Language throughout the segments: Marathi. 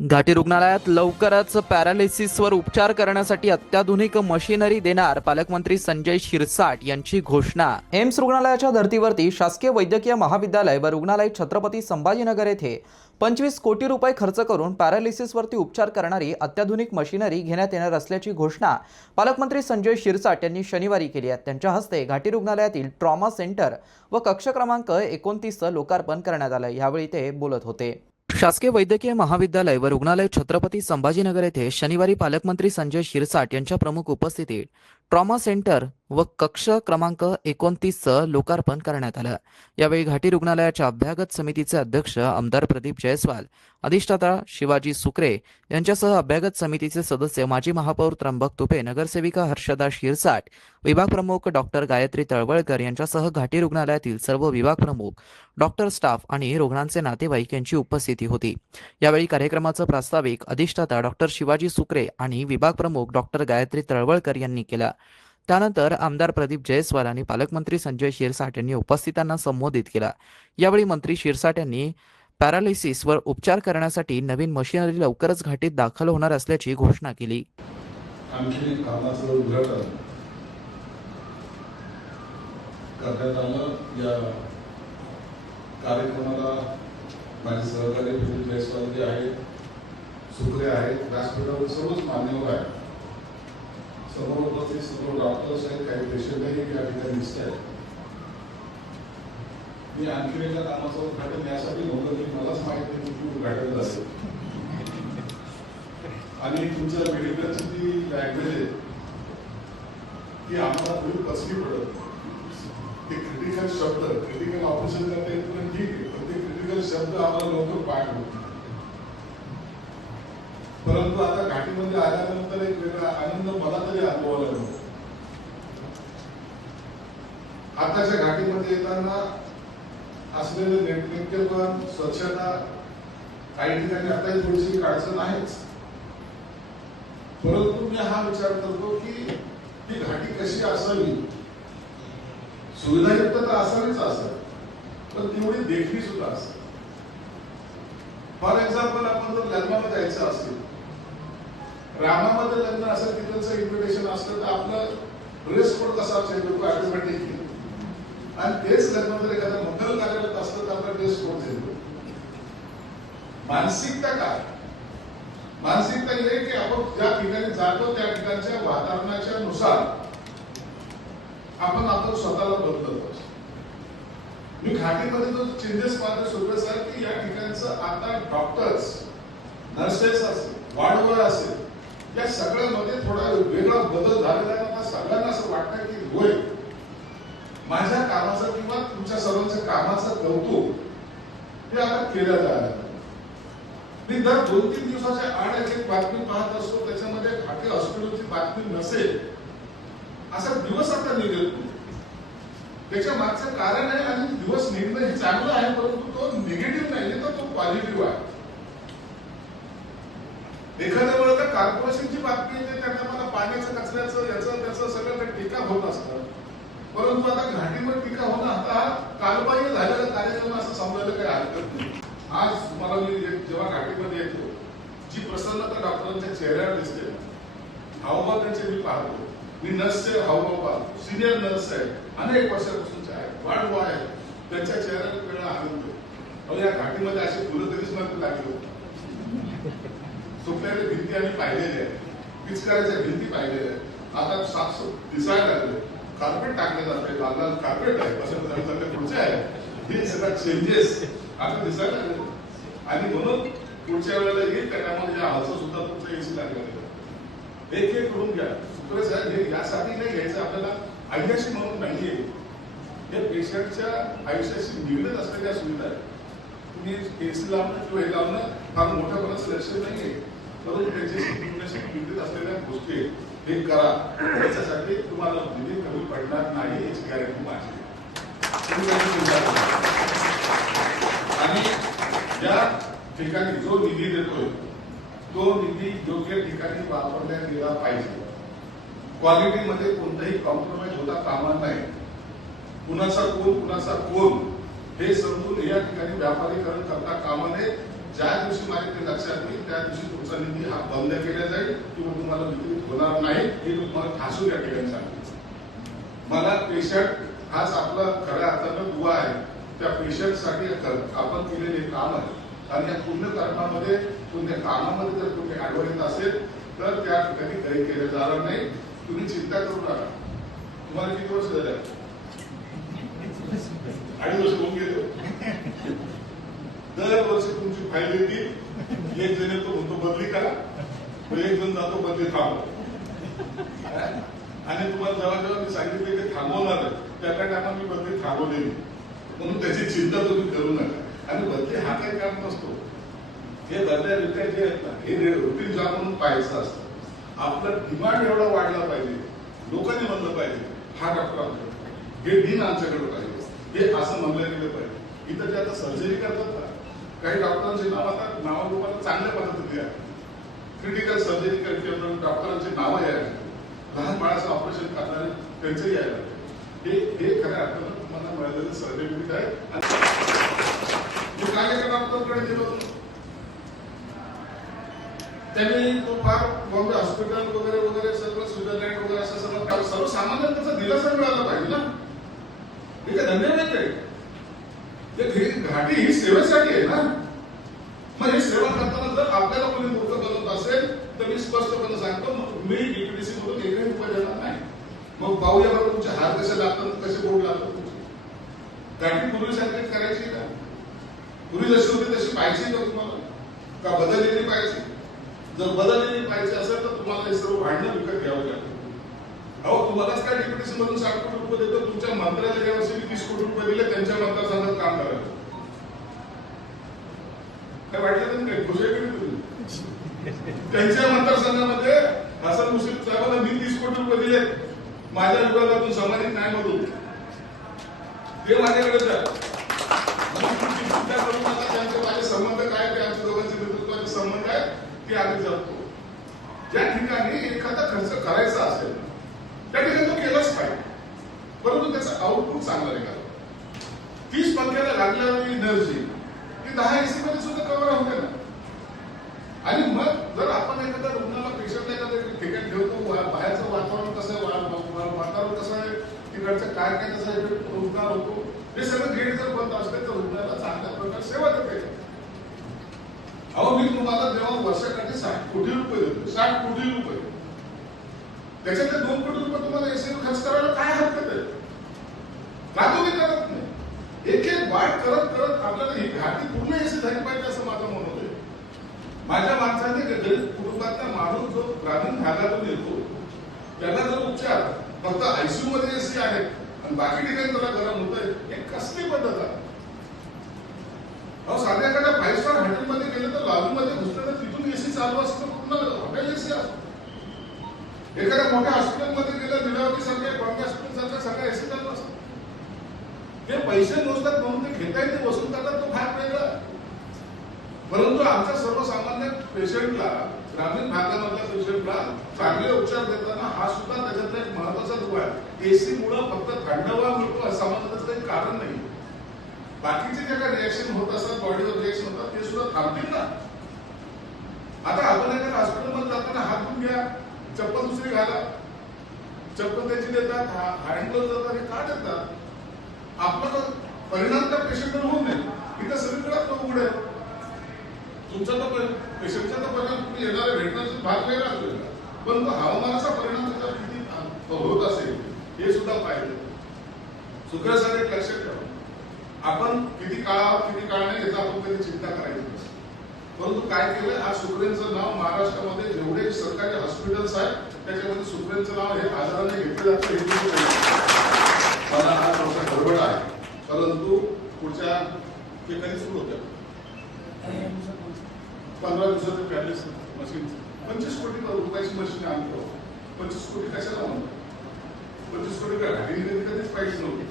घाटी रुग्णालयात लवकरच पॅरालिसिसवर उपचार करण्यासाठी अत्याधुनिक मशिनरी देणार पालकमंत्री संजय शिरसाट यांची घोषणा। एम्स रुग्णालयाच्या धर्तीवरती शासकीय वैद्यकीय महाविद्यालय व रुग्णालय छत्रपती संभाजीनगर येथे 25 कोटी रुपये खर्च करून पॅरालिसिसवरती उपचार करणारी अत्याधुनिक मशिनरी घेण्यात येणार असल्याची घोषणा पालकमंत्री संजय शिरसाट यांनी शनिवारी केली आहे। त्यांच्या हस्ते घाटी रुग्णालयातील ट्रॉमा सेंटर व कक्ष क्रमांक 29 लोकार्पण करण्यात आलं। यावेळी ते बोलत होते। शासकीय वैद्यकीय महाविद्यालय व रुग्णालय छत्रपती संभाजीनगर येथे शनिवारी पालकमंत्री संजय शिरसाट यांच्या प्रमुख उपस्थितीत ट्रॉमा सेंटर व कक्ष क्रमांक 29 लोकार्पण करण्यात आलं। यावेळी घाटी रुग्णालयाच्या अभ्यागत समितीचे अध्यक्ष आमदार प्रदीप जयस्वाल, अधिष्ठाता शिवाजी सुकरे यांच्यासह अभ्यागत समितीचे सदस्य माजी महापौर त्र्यंबक तुपे, नगरसेविका हर्षदा शिरसाट, विभाग प्रमुख डॉक्टर गायत्री तळवळकर यांच्यासह घाटी रुग्णालयातील सर्व विभाग प्रमुख, डॉक्टर स्टाफ आणि रुग्णांचे नातेवाईक यांची उपस्थिती होती। यावेळी कार्यक्रमाचं प्रास्ताविक अधिष्ठाता डॉक्टर शिवाजी सुकरे आणि विभाग प्रमुख डॉक्टर गायत्री तळवळकर यांनी केला। त्यानंतर आमदार प्रदीप जयस्वाल आणि पालकमंत्री संजय शिरसाट यांनी उपस्थितांना संबोधित केला। यावेळी मंत्री शिरसाट यांनी पॅरालिसिसवर उपचार करण्यासाठी नवीन मशिनरी लवकरच घाटीत दाखल होणार असल्याची घोषणा केली। आणखी कामाचं उद्घाटन करण्यात आलं। या कार्यक्रमाला माझे सहकारी प्रदीप जयस्वाल जे आहेत, सुकरे आहेत, व्यासपीठावर सर्वच मान्यवर आहेत। समोर उपस्थित सर्व डॉक्टर्स आहेत, काही पेशंटही या ठिकाणी दिसत आहेत। मी आणखी एका कामाचं उद्घाटन यासाठी नव्हतं की मलाच माहिती नाही की उद्घाटन असेल आणि तुमच्या मेडिकलची जी लँग्वेज आहे ती आम्हाला थोडी कसली पडत। ते क्रिटिकल शब्द, क्रिटिकल ऑपरेशन करता येत पण ठीक आहे, पण ते क्रिटिकल शब्द आम्हाला लवकर पाठ होत नाही। परंतु आता घाटीमध्ये आल्यानंतर एक वेगळा आनंद मला तरी अनुभवायला मिळतो। आताच्या घाटीमध्ये येताना असलेलं नेटनेटकेपण, स्वच्छता काही ठिकाणी आता थोडीशी अडचण आहेच, परंतु मी हा विचार करतो की ही घाटी कशी असावी। सुविधायुक्त तर असावीच असावी, पण तेवढी देखणी सुद्धा असावी। फॉर एक्झाम्पल, आपण जर लग्नाला जायचं असेल, रामामध्ये लग्न असेल, तिकडचं इन्व्हिटेशन असलं तर आपलं ड्रेस कोड कसा चेंज होतो ऑटोमॅटिकली, आणि तेच लग्न जर एखाद्या मंगल कार्यालयात असलं तर आपला ड्रेस कोड चेंज होतो। मानसिकता काय? मानसिकता हे की आपण ज्या ठिकाणी जातो त्या ठिकाणच्या वातावरणाच्या नुसार आपण स्वतःला बदलतो। मी घाटीमध्ये जो चेंजेस पाहतो सुरत साहेब की या ठिकाणचं आता डॉक्टर्स, नर्सेस असेल, वार्डवर असेल, या सगळ्यामध्ये थोडा वेगळा बदल झालेला आहे। आता सगळ्यांना असं वाटतं की होय, माझ्या कामाचं किंवा तुमच्या सर्वांच्या कामाचं कौतुक हे आता केलं जायला। मी दर 2-3 दिवसाच्या आड एक बातमी पाहत असतो, त्याच्यामध्ये घाटी हॉस्पिटलची बातमी नसेल असा दिवस आता निघत नाही। त्याच्या मागचं कारण आहे, आणि दिवस निघणं हे चांगलं आहे, परंतु तो निगेटिव्ह नाही तर तो पॉझिटिव्ह आहे। एखाद्या वेळेला कॉर्पोरेशनची बातमी येते, त्यांना मला पाण्याचं, कचऱ्याचं, याचं त्याचं सगळं काही टीका होत असतं, परंतु आता घाटीवर टीका होणं आता कालबाह्य झालेला कार्यक्रम असं समजायला काही हरकत नाही। आज मला मी जेव्हा घाटीमध्ये येतो, जी प्रसन्नता डॉक्टरांच्या चेहऱ्यावर दिसते, हावभाव त्यांचे मी पाहतो। मी नर्सचे हावभाव पाहतो, सिनियर नर्स आहे, अनेक वर्षापासूनचे आहेत, वाढ आहेत, त्यांच्या चेहऱ्यावर वेगळा आनंद आहे। या घाटीमध्ये असे फुलं कधीच नव्हते लागले होते। सुकलेल्या भिंती आम्ही पाहिलेल्या आहेत, पिचकाऱ्याच्या भिंती पाहिलेल्या आहेत, आता साफ दिसायला लागले, कार्पेट टाकले जाते, लाल लाल कार्पेट आहे, असं पुढचे आहे, हे सगळं चेंजेस आता दिसायला लागले। आणि म्हणून पुढच्या वेळेला येईल त्या टायमाला हालचं सुद्धा तुमचं एसी लागलेलं आहे। एक एक करून घ्या सुकरे साहेब, हे यासाठी नाही घ्यायचं, आपल्याला आयुष्याशी म्हणून नाहीये, हे पेशंटच्या आयुष्याशी निगडीत असलेल्या सुविधा आहे। तुम्ही एसी लावणं किंवा हे लावणं फार मोठ्यापणाचं लक्ष नाहीये, परंतु त्याच्याशी निगडीत असलेल्या गोष्टी हे करा, त्याच्यासाठी तुम्हाला निधी कमी पडणार नाही याची गॅरंटी माझी। आणि ज्या ठिकाणी जो निधी देतोय तो निधी योग्य ठिकाणी वापरला गेला पाहिजे। क्वालिटीमध्ये कोणताही कॉम्प्रोमाइज होता कामा नाही। कुणाचा कोण हे समजून या ठिकाणी व्यापारीकरण करता कामा नये। ज्या दिवशी माझ्या ते लक्षात येईल त्या दिवशी तुमचा निधी हा बंद केला जाईल किंवा तुम्हाला वितरित होणार नाही हे तुम्हाला ठासून या ठिकाणी सांगितलं. मला पेशंट हाच आपला खऱ्या अर्थानं दुवा आहे. त्या पेशंटसाठी आपण केलेले काम आहे आणि या पुण्यकर्मामध्ये पुण्य कामामध्ये जर कुठे ऍडव्हान्स असेल तर त्या ठिकाणी काही केलं जाणार नाही. तुम्ही चिंता करू नका. तुम्हाला किती वर्ष झाले? 2.5 वर्ष होऊन गेले. दरवर्षी तुमची फाईल येतील. एक जण येतो म्हणतो बदली करा, एक जण जातो बदली थांबव. आणि तुम्हाला जेव्हा जेव्हा मी सांगितले की थांबवणार त्या टायमा मी बदली थांबवलेली. म्हणून त्याची चिंता तुम्ही करू नका. आणि बदली हा काही काम नसतो. हे बदल्या विकायचे आहेत ना, हे रुटीन जॉब म्हणून पाहायचं असतं. आपलं डिमांड एवढा वाढला पाहिजे, लोकांनी म्हणलं पाहिजे हा डॉक्टर आमच्याकडे, हे दिन आमच्याकडे पाहिजे, हे असं म्हणलं गेलं पाहिजे. इथं जे आता सर्जरी करतात ना, काही डॉक्टरांचे नाव आता नाव लोकांना चांगल्या पद्धतीने आहे. क्रिटिकल सर्जरी करते डॉक्टरांची नावं यायला, लहान बाळाचं ऑपरेशन करणारे त्यांचंही यायला. हे खऱ्या अर्थानं तुम्हाला मिळालेलं सर्टिफिकेट आहे. मी काल एका डॉक्टरकडे गेलो होतो. त्यांनी तो फार बॉम्बे हॉस्पिटल वगैरे वगैरे सगळं स्वित्झर्लंड वगैरे असं सगळं सर्वसामान्य त्याचा दिलासा मिळाला पाहिजे ना. हे काय धंदे नाही काय? घाटी ही सेवेसाठी आहे ना. मग ही सेवा करताना जर आपल्याला कोणी मूर्ख बनवत असेल तर मी स्पष्टपणे सांगतो, मी डीपीडीसी मधून एकही रुपये देणार नाही. मग पाहूया बरं तुमचे हात कसे लागतात, कसे बोट लागतात तुमचे. घाटी पूर्वीसारखी करायची का? पूर्वी जशी होती तशी पाहिजे का तुम्हाला, का बदललेली पाहिजे? जर बदललेली पाहिजे असेल तर तुम्हाला हे सर्व भांडणं विकत घ्यावं लागेल. अहो तुम्हालाच काय डीपीडीसी मधून 60 कोटी रुपये देतो, तुमच्या मंत्र्याला या वर्षी 30 कोटी रुपये दिले त्यांच्या मतदारसंघात काम करायला. काय वाटलं नाही? खुश आहे की तुम्ही? त्यांच्या मतदारसंघामध्ये हसन मुश्रीफ साहेबांना मी 30 कोटी रुपये दिले माझ्या विभागातून सामाजिक न्याय मधून. ते माझ्याकडे त्यांचे माझे संबंध काय, ते आमच्या दोघांचे नेतृत्वाचे संबंध आहेत ते आम्ही जपतो. ज्या ठिकाणी एखादा खर्च करायचा असेल त्या ठिकाणी तो केलाच पाहिजे, परंतु त्याचा आउटपुट चांगला निघाला. 30 पंख्याला लागलेली एनर्जी ती 10 AC मध्ये सुद्धा कव्हर होते ना. आणि मग जर आपण एखाद्या रुग्णाला पेशंटला एखाद्या ठिकाणी ठेवतो, बाहेरचं वातावरण कसं आहे, वातावरण कसं आहे, तिकडचं काय काय कसं आहे, रोजगार होतो, हे सगळं गेट जर बंद असले तर रुग्णाला चांगल्या प्रकारे सेवा देते. अहो मी तुम्हाला जेव्हा वर्षाकाठी 60 कोटी रुपये देतो, 60 कोटी रुपये, त्याच्यातले 2 कोटी रुपये तुम्हाला एसीवर खर्च करायला काय हरकत आहे? का तुम्ही करत नाही? एक एक वाढ करत करत आपल्याला ही घाटी पूर्ण एसी झाली पाहिजे असं माझं मत होतं. माझ्या माणसाने गरीब कुटुंबातला माणूस जो ग्रामीण भागातून येतो त्याला जर उपचार फक्त आयसीयू मध्ये एसी आहे आणि बाकी ठिकाणी त्याला गरम होत आहे, हे कसली पद्धत आहे? अहो साध्या एखाद्या 5 स्टार हॉटेलमध्ये गेलं तर लॉबीमध्ये घुसलं तर तिथून एसी चालू असतं, पूर्ण हॉटेल एसी असतं. एखाद्या मोठ्या हॉस्पिटलमध्ये गेलं, निरावती सारख्या कॉन्गे हॉस्पिटल सारख्या सगळ्या एसी चालू असतात. ते पैसे मोजतात म्हणून ते घेता येते वसूल करतात, तो फार वेगळा. परंतु आमच्या सर्वसामान्य पेशंटला, ग्रामीण भागामधल्या पेशंटला चांगले उपचार देताना हा सुद्धा त्याच्यातला एक महत्वाचा दुवा आहे. एसी मुळे फक्त थंडावा मिळतो असं समजण्याचं काही कारण नाही. बाकीचे जे काही रिएक्शन होत असतात, बॉडीवर रिएक्शन होतात, ते सुद्धा थांबतील ना. आता आपण एखाद्या हॉस्पिटलमध्ये जाताना हात धुवून घ्या, चप्पल दुसरी घाला, चप्पल त्याची देतात, हँड ग्लोव्ह देतात, हे का देतात? आपला परिणाम त्या पेशंटवर होऊ नये. इथं सगळीकडे उघड आहे. तुमचा तर पेशंटचा तर परिणाम तुम्ही येणाऱ्या भेटण्याचा भाग वेगळा असेल, पण तो हवामानाचा परिणाम त्याच्यावर किती होत असेल हे सुद्धा पाहिजे. शुक्रासाठी एक लक्षात ठेवा, आपण किती काळ किती काळ नाही याचा आपण कधी चिंता करायची नसते. परंतु काय केलं, आज शुक्रेनचं नाव महाराष्ट्रामध्ये जेवढे सरकारी हॉस्पिटल्स आहेत त्याच्यामध्ये शुक्रेनचं नाव हे आजाराने घेतलं जातं. हे मला हा थोडासा गडबड आहे, परंतु पुढच्या ते कधी सुरू होत्या 15 दिवसाचं पॅलेस मशीन 25 कोटी रुपयाची मशीन आणतो. 25 कोटी कशाला म्हणतो? 25 कोटी काय घाटीने कधीच पाहिजे नव्हती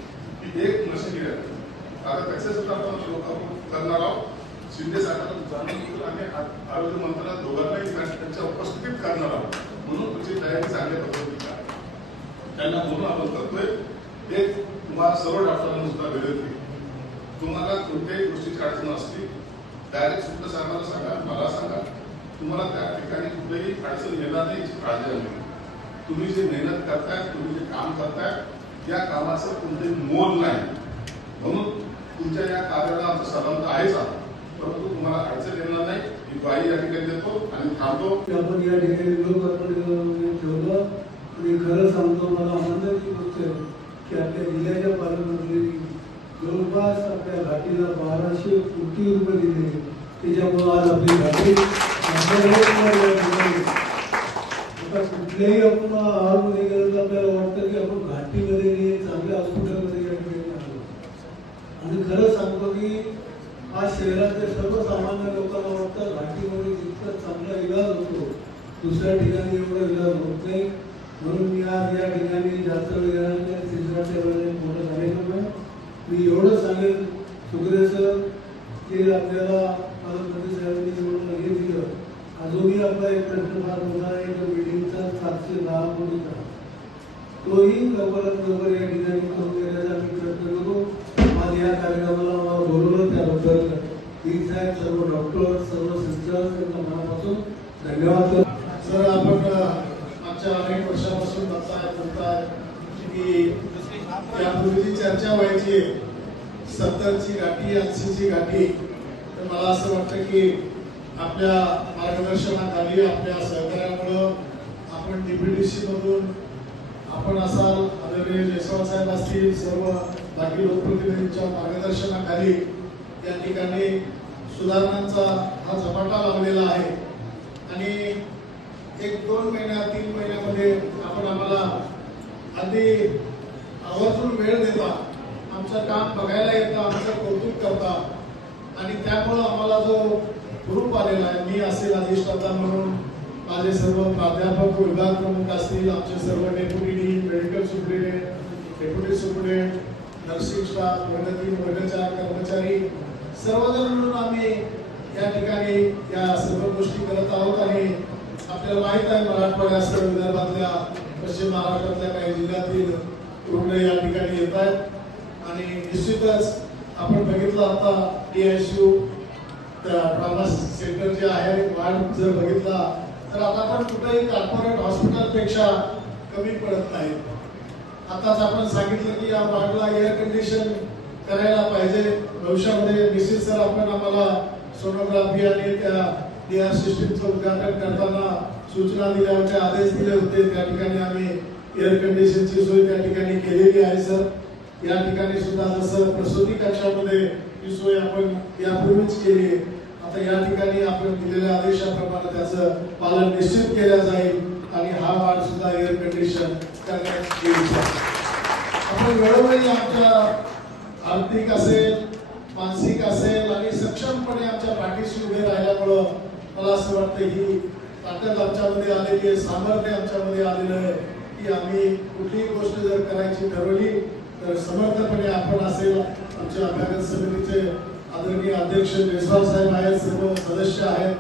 की एक मशीन घ्या. आता त्याचे सुद्धा आपण लोक करणार आहोत. शिंदे साहेबांना जाणून आणि आरोग्य मंत्र्यांना दोघांनाही त्यांच्या उपस्थितीत करणार आहोत. म्हणून तुमची तयारी चांगल्या पद्धतीने आहे. त्यांना म्हणून आपण करतोय एक तुम्हाला सर्व डॉक्टरांना सुद्धा विनंती, तुम्हाला कोणत्याही गोष्टीची अडचण असली डायरेक्ट सुद्धा साहेबांना सांगा, मला सांगा, तुम्हाला त्या ठिकाणी कुठेही अडचण येणार नाही याची काळजी घ्या. तुम्ही जे मेहनत करताय, तुम्ही जे काम करताय, या कामाचं कोणतेही मोल नाही. म्हणून तुमच्या या कार्याला आमचं सलाम तर आहेच आहे, परंतु तुम्हाला अडचण येणार नाही ही ग्वाही या ठिकाणी देतो आणि थांबतो. आपण या ठिकाणी लोक आपण ठेवलं आणि खरं सांगतो, मला आनंदाची गोष्ट आहे की आपल्या जिल्ह्याच्या पालकमंत्री जवळपास आपल्या घाटीला 1200 कोटी रुपये दिले. त्याच्यामुळे आज आपली घाटी आता कुठल्याही आपण आहारमध्ये गेलं तर आपल्याला वाटतं की आपण घाटीमध्ये चांगल्या हॉस्पिटलमध्ये या ठिकाणी आलो. आणि खरं सांगतो की आज शहरातल्या सर्वसामान्य लोकांना वाटतं घाटीमध्ये जितका चांगला इलाज होतो दुसऱ्या ठिकाणी एवढा इलाज होत नाही. म्हणून मी आज या ठिकाणी जास्त वेळाने तिसऱ्याच्या वेळेला मोठं कार्यक्रम आहे. मी एवढं सांगेन सुखदेव सर की आपल्याला पालकमंत्री साहेबांनी एवढं हे दिलं. अजूनही आपला एक प्रश्न फार मोठा आहे तो बिल्डिंगचा 710 कोटीचा, तोही लवकरात लवकर या ठिकाणी करून देण्याचा आम्ही प्रयत्न करू. आज या कार्यक्रमाला मला बोलवलं त्याबद्दल मी साहेब, सर्व डॉक्टर, सर्व सिस्टर त्यांना मनापासून धन्यवाद. सर, आपण मागच्या अनेक वर्षापासून बोलताय की यापूर्वीची चर्चा व्हायची 70ची गाठी 80ची गाठी. तर मला असं वाटतं की आपल्या मार्गदर्शनाखाली आपल्या सहकार्यामुळं आपण डीपीडीसी मधून आपण असाल, आदरणीय जयस्वाल साहेब असतील, सर्व बाकी लोकप्रतिनिधींच्या मार्गदर्शनाखाली या ठिकाणी सुधारणांचा हा झपाटा लावलेला आहे. आणि 1-2 महिन्यात 3 महिन्यामध्ये आपण आम्हाला अगदी आवर्जून वेळ देता, आमचं काम बघायला येतं, आमचं कौतुक करता. आणि त्यामुळं आम्हाला जो ग्रुप आलेला आहे, मी असेल अधिष्ठाता म्हणून, माझे सर्व प्राध्यापक, विभाग प्रमुख असतील, आमचे सर्व deputy dean, medical superintendent, deputy superintendent, nursing staff, वर्ग 3, वर्ग 4 कर्मचारी, सर्वजण मिळून आम्ही या ठिकाणी या सर्व गोष्टी करत आहोत. आणि आपल्याला माहित आहे मराठवाड्यासह विदर्भातल्या, पश्चिम महाराष्ट्रातल्या काही जिल्ह्यातील रुग्ण या ठिकाणी येत आहेत. आणि निश्चितच आपण बघितलं आता DICU ट्रॉमा सेंटर जे आहे, वार्ड जर बघितला तर आता आपण कुठेही कॉर्पोरेट हॉस्पिटलपेक्षा कमी पडत नाही. आताच आपण सांगितलं की या वार्डला एअर कंडिशन करायला पाहिजे. भविष्यामध्ये निश्चित सर आपण आम्हाला सोनोग्राफी आणि त्या DR सिस्टीमचं उद्घाटन करताना सूचना दिल्या होत्या, आदेश दिले होते. त्या ठिकाणी आम्ही एअर कंडिशनची सोय त्या ठिकाणी केलेली आहे सर. या ठिकाणी सुद्धा जसं प्रसूती कक्षामध्ये ही सोय आपण यापूर्वीच केली, आता या ठिकाणी आपण दिलेल्या आदेशाप्रमाणे त्याचं पालन निश्चित केलं जाईल. आणि हा वार्ड सुद्धा एअर कंडिशन करण्यात येईल. आपण वेळोवेळी आमच्या आर्थिक असेल, मानसिक असेल आणि सक्षमपणे आमच्या पाठीशी उभे राहिल्यामुळं मला असं वाटतं ही ताकद आमच्यामध्ये आलेली आहे, सामर्थ्य आमच्यामध्ये आलेलं आहे की आम्ही कुठलीही गोष्ट जर करायची ठरवली तर समर्थपणे आपण असेल. आमच्या अभ्यागत समितीचे आदरणीय अध्यक्ष जयस्वाल साहेब आहेत, सर्व सदस्य आहेत.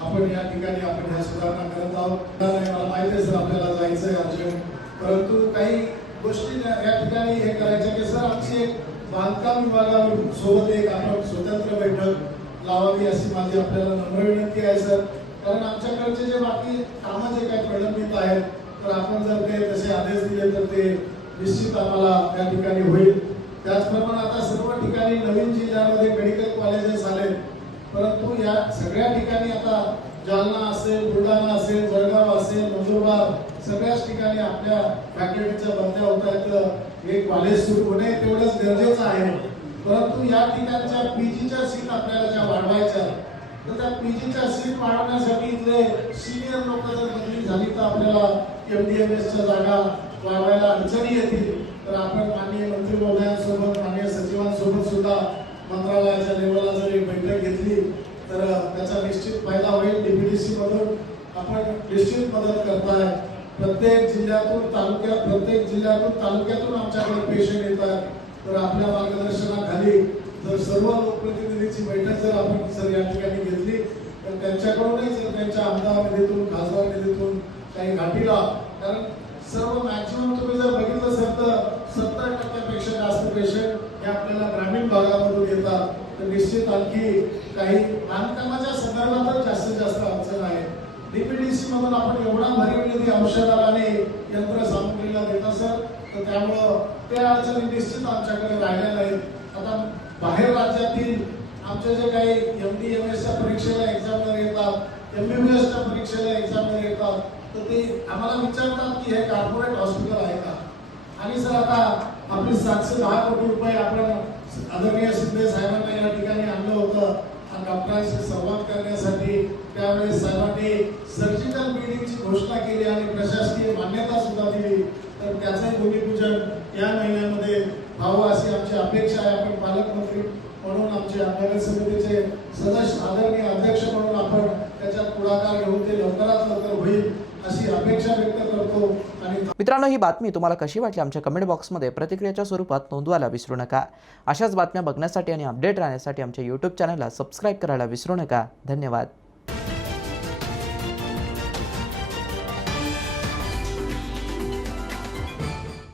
आपण या ठिकाणी आपण ह्या सुधारणा करत आहोत. मला माहिती आहे सर आपल्याला जायचं आहे अर्जंट, परंतु काही गोष्टी या ठिकाणी हे करायच्या की सर आमची एक बांधकाम विभागासोबत एक आपण स्वतंत्र बैठक लावावी अशी माझी आपल्याला नम्र विनंती आहे सर. कारण आमच्याकडचे जे बाकी कामं जे काही प्रलंबित आहेत तर आपण जर ते तसे आदेश दिले तर ते निश्चित आम्हाला त्या ठिकाणी होईल. त्याचप्रमाणे आता सर्व ठिकाणी नवीन जिल्ह्यामध्ये मेडिकल कॉलेजेस आले, परंतु या सगळ्या ठिकाणी आता जालना असेल, बुलढाणा असेल, जळगाव असेल, नंदुरबार सगळ्याच ठिकाणी आपल्या फॅकल्टीच्या भरत्या होत आहेत. हे कॉलेज सुरू होणे तेवढंच गरजेचं आहे, परंतु या ठिकाणच्या पीजीच्या सीट आपल्याला ज्या वाढवायच्या तर त्या पीजीच्या सीट वाढवण्यासाठी इथले सिनियर लोक जर बदली झाली तर आपल्याला MDMSच्या जागा वाढवायला अडचणी येतील. तर आपण माननीय मंत्री महोदयांसोबत, माननीय सचिवांसोबत सुद्धा मंत्रालयाच्या लेवलला जर एक बैठक घेतली तर त्याचा निश्चित फायदा होईल. DPDC मधून आपण निश्चित मदत करताय. प्रत्येक जिल्ह्यातून तालुक्यातून आमच्याकडे पेशंट येतात. तर आपल्या मार्गदर्शनाखाली जर सर्व लोकप्रतिनिधींची बैठक जर आपण सर या ठिकाणी घेतली तर त्यांच्याकडूनही जर त्यांच्या आमदार निधीतून, खासदार निधीतून काही घाटीला, कारण सर्व मॅक्सिमम तुम्ही जर बघितलं सर तर 70% पेक्षा जास्त पेशंट हे आपल्याला ग्रामीण भागामधून येतात. तर निश्चित आणखी काही बांधकामाच्या संदर्भातच जास्तीत जास्त अडचण आहे. डीपीडीसी मधून आपण एवढा भरीव निधी औषधाला आणि यंत्रसामुग्रीला देता सर, तर त्यामुळं त्या अडचणी निश्चित आमच्याकडे राहिल्या नाहीत. आता बाहेर राज्यातील आमचे जे काही MD-MS च्या परीक्षेला एक्झामला येतात, MBBS च्या परीक्षेला एक्झामला येतात, तर ते आम्हाला विचारतात की हे कॉर्पोरेट हॉस्पिटल आहे का. आणि सर आता आपले 710 कोटी रुपये आपण आदरणीय शिंदे साहेबांना या ठिकाणी आणलं होतं डॉक्टरांशी संवाद करण्यासाठी. त्यावेळेस साहेबांनी सर्जिकल बिल्डिंगची घोषणा केली आणि प्रशासकीय मान्यता सुद्धा दिली. तर त्याचंही भूमिपूजन या महिन्यामध्ये व्हावं अशी आमची अपेक्षा आहे. आपण पालकमंत्री म्हणून आमचे नगर समितीचे सदस्य आदरणीय अध्यक्ष म्हणून आपण त्याच्यात पुढाकार घेऊन ते लवकरात लवकर होईल अशी अपेक्षा व्यक्त करतो. आणि मित्रांनो, ही बातमी तुम्हाला कशी वाटली आमच्या कमेंट बॉक्समध्ये प्रतिक्रियाच्या स्वरूपात नोंदवायला विसरू नका. अशाच बातम्या बघण्यासाठी आणि अपडेट राहण्यासाठी आमच्या YouTube चॅनलला सबस्क्राईब करायला विसरू नका. धन्यवाद.